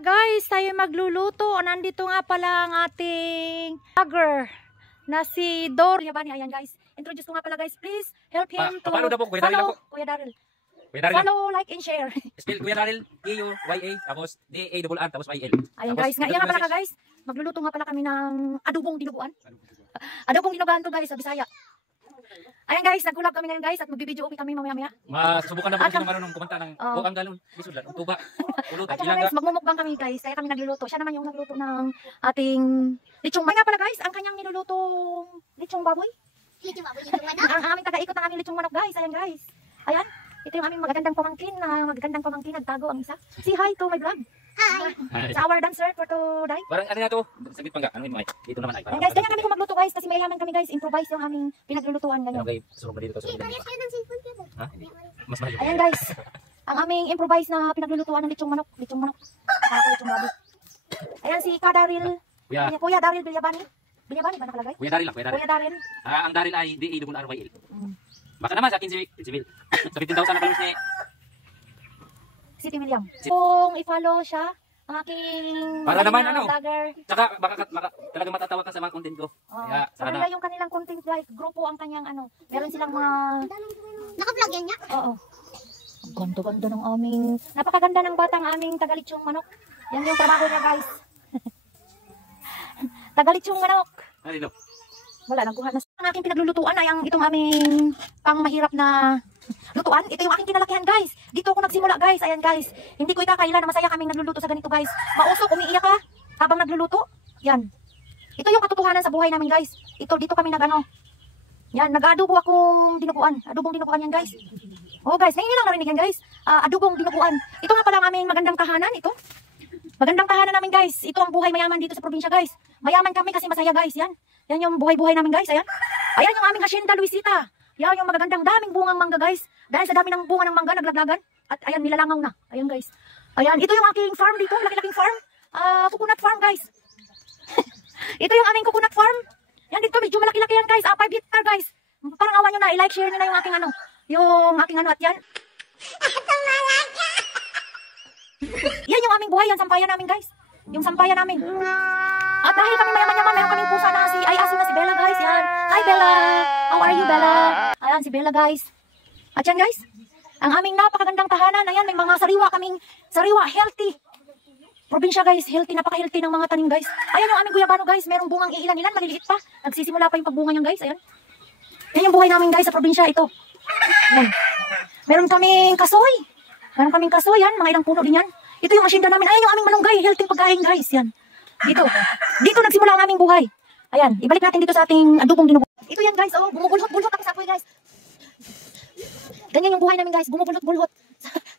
Guys, tayo magluluto. Nandito nga pala ang ating vlogger na si Dor. Ayan guys, introduce ko nga pala guys. Please help him to follow Kuya Daryl. Follow, like, and share. Spell Kuya Daryl, K-U-Y-A, tapos D-A-R-R, tapos Y-L. Ayan guys, nga nga pala guys. Magluluto nga pala kami ng adobong dinuguan. Adobong dinuguan to guys sa Bisaya. Ayan guys, nag-collab kami ngayon guys at magbibideo upi kami mamaya-maya. Masubukan na ba kung marunong kumanta ng ang galon, bisod lang, tuba, ulutan, ilangga. Guys, magmumukbang kami guys, kaya kami nagluluto. Siya naman yung nagluto ng ating lechong. Nga pala guys, ang kanyang nilulutong lechong baboy. Lechong baboy, lechong manok. Ang aming taga-ikot ng aming lechong manok guys. Ayan guys. Ayan, ito yung aming magagandang pamangkin, nagtago ang isa. Say hi to my vlog. Hi. Sa our dancer for today. Parang ano na to? Saglit pa nga. Ano yun mo ay? Dito naman ay. Guys, ganyan kami kung magluto guys kasi mayaman kami guys. Improvise yung aming pinaglulutuan ganyan. Okay, surog na dito. Ha? Mas mahal. Ayan guys. Ang aming improvise na pinaglulutuan ng lechong manok. Lechong baboy. Ayan si Kadaril. Kuya Daryl Bilyabani. Bilyabani ba nakalagay? Kuya Daryl lang, Kuya Daryl. Ang Daryl ay D-A-R-R-Y-L. Baka naman sa akin si Bill. Sa 15,000 na balance ni City William. Kung i-follow siya, ang aking para naman ano, vlogger. Tsaka baka talaga matatawa ka sa mga content ko. Kaya sana yung kanilang content guys, grupo ang kanyang ano. Meron silang mga naka-vlog yan niya? Oo. Ganda ng aming, napakaganda ng batang aming tagalitsong manok. Yan yung trabaho niya guys. Tagalitsong manok. Ano? Wala nang kuha na. Ang aking pinaglulutuan ay ang itong aming pangmahirap na lutuan. Ito yung aking kinalakihan guys. Dito ako nagsimula guys. Ayan guys. Hindi ko ikakaila na masaya kaming nagluluto sa ganito guys. Mausok, umiiyak ka habang nagluluto. Yan. Ito yung katotohanan sa buhay namin guys. Dito kami nag-ano. Yan, nag-adobo akong dinuguan. Adobong dinuguan yan guys. Oh guys, ngayon lang narinig yan guys. Adobong dinuguan. Ito nga pala ang aming magandang tahanan. Ito. Magandang tahanan namin guys. Ito ang buhay mayaman dito sa probinsya guys. Mayaman kami kasi masaya guys. Yan. Yan yung buhay-buhay namin guys. Ayan. Ayan yung aming Hacienda Luisita. Yan yung magagandang daming bungang mangga guys. Dahil sa dami ng bunga ng mangga naglaglagan. At ayan nilalangaw na. Ayan guys. Ayan. Ito yung aking farm dito. Laki-laking farm. Coconut farm guys. Ito yung aming coconut farm. Yan dito medyo malaki-laki yan guys. 5 hectare guys. Parang awan nyo na. I-like, share nyo na yung aking ano. Yung aking ano at yan. Yan yung aming buhay. Yan sampayan namin guys. Yung sampayan namin. At dahil kami mayaman-yaman, meron kaming pusa na ay aso na si Bella guys. Yan. Hi Bella. How are you Bella? Ayan si Bella guys. At yan guys. Ang aming napakagandang tahanan. Ayan, may mga sariwa, healthy. Probinsya guys, healthy, napaka-healthy ng mga tanim guys. Ayan yung aming guyabano guys. Merong bungang iilan-ilan, maliliit pa. Nagsisimula pa yung pagbunga niyan guys. Ayan. Yan yung buhay namin guys sa probinsya ito. Ayan. Meron kaming kasoy. Yan, mga ilang puno din yan. Ito yung asyenda namin. Ayan yung aming malunggay, healthy pagkain guys. Yan. Dito nagsimula ang aming buhay. Ayan, ibalik natin dito sa ating adobong dinuguan. Ito yan guys, oh, bumubulhot-bulhot ako sa apoy guys. Ganyan yung buhay namin guys, bumubulhot-bulhot.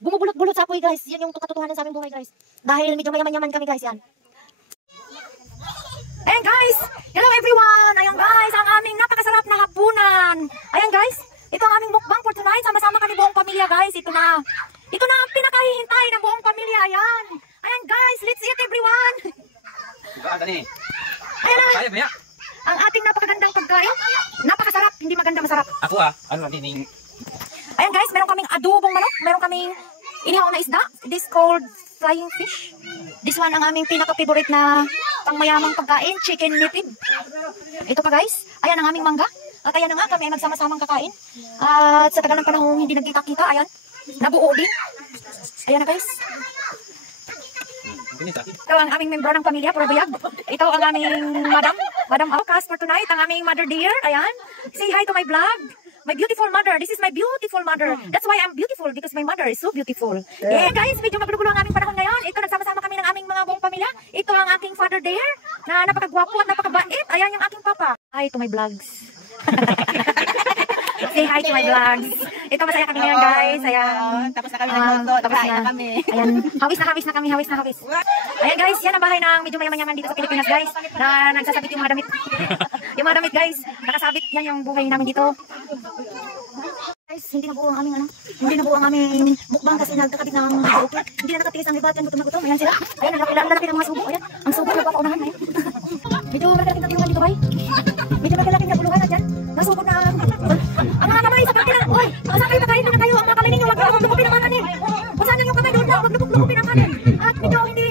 Bumubulhot-bulhot sa apoy guys. Yan yung katotohanan sa aming buhay guys. Dahil medyo mayaman-yaman kami guys, yan. Ayan guys, hello everyone. Ayan guys, ang aming napakasarap na hapunan. Ayan guys, ito ang aming mukbang for tonight. Sama-sama kami buong pamilya guys. Ito na ang pinakahihintay ng buong pamilya. Ayan. Ayan guys, let's eat everyone. Ayan na. Ang ating napakagandang pagkain. Napakasarap, hindi maganda masarap. Ako ano nining. Ayan guys, meron kaming adobong manok. Meron kaming inihaw na isda. This called flying fish. This one ang aming pinaka-favorite na pangmayamang pagkain, chicken nipid. Ito pa guys, ayan ang aming mangga. At ayan na nga, kami ay magsama-samang kakain. At sa tagal ng panahon hindi nagkita-kita, ayan. Nabuo din. Ayan na guys. Ito ang aming membro ng pamilya, puro buyag. Ito ang aming Madam Alcas for tonight, ang aming mother dear. Ayan. Say hi to my vlog. My beautiful mother. This is my beautiful mother. That's why I'm beautiful, because my mother is so beautiful. Yeah guys, medyo magulo-gulo ang aming panahon ngayon. Ito, nagsama-sama kami ng aming mga buong pamilya. Ito ang aking father dear, na napakagwapo at napakabait. Ayan yung aking papa. Hi to my vlogs. Say hi to my vlogs. Ito, masaya kami ngayon guys. Ayan. Tapos na kami nagluto. Tapos na kami. Ayan. Hawis na kami. Ayan guys, yan ang bahay ng medyo mayaman-yaman dito sa Pilipinas guys. Na nagsasabit yung mga damit. Yung mga damit guys. Nakasabit. Yan yung buhay namin dito. Guys, hindi na buo ang aming mukbang kasi nagkakabit ng okay. Hindi na nakatiis ang libat yan. Gutom na gutom. Ayan sila. Ayan, ang lalaki ng mga subo. Ayan. Ang subo na papaunahan. Ayan. Medyo malalaking kabuluhan dito bay. Medyo malalaking kabuluhan na dyan. Nasubo na. Ang mga kamay sa kanila. Uy, masakay na kain na kayo. Ang mga kamay ninyo. Huwag lupupin ang kanin. Kung saan yung kamay doon na. Huwag lupupin ang kanin. At medyo hindi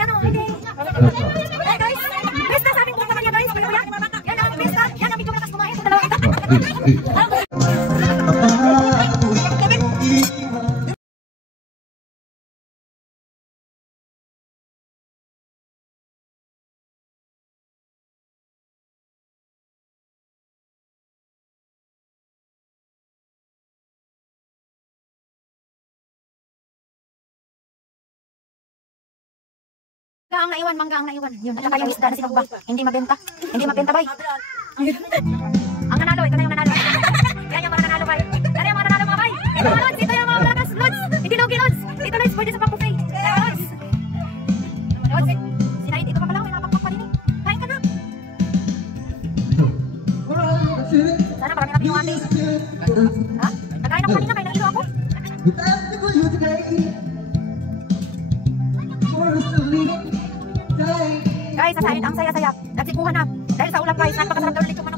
Mangga ang naiwan. Yun, at saka yung isda na sinugba. Hindi mabenta. Hindi mabenta, bay. Ang nanalo, ito na yung nanalo. Yan yung mga nanalo, bay. Yan yung mga nanalo, mga bay. Ito mga lods, ito yung mga malakas, lods. Hindi lugi, lods. Ito, lods, pwede sa pang-buffet. Lods. Lods, sinaid, ito pa pala, may napakpak pa rin eh. Kain ka na. Sana marami natin yung ate. Ha? Nagkain ako kanina, kain ng ilo ako. Guys, sa side, ang saya-saya. Nagsikuhan na. Dahil sa ulam, guys, napakasarap daw ulit yung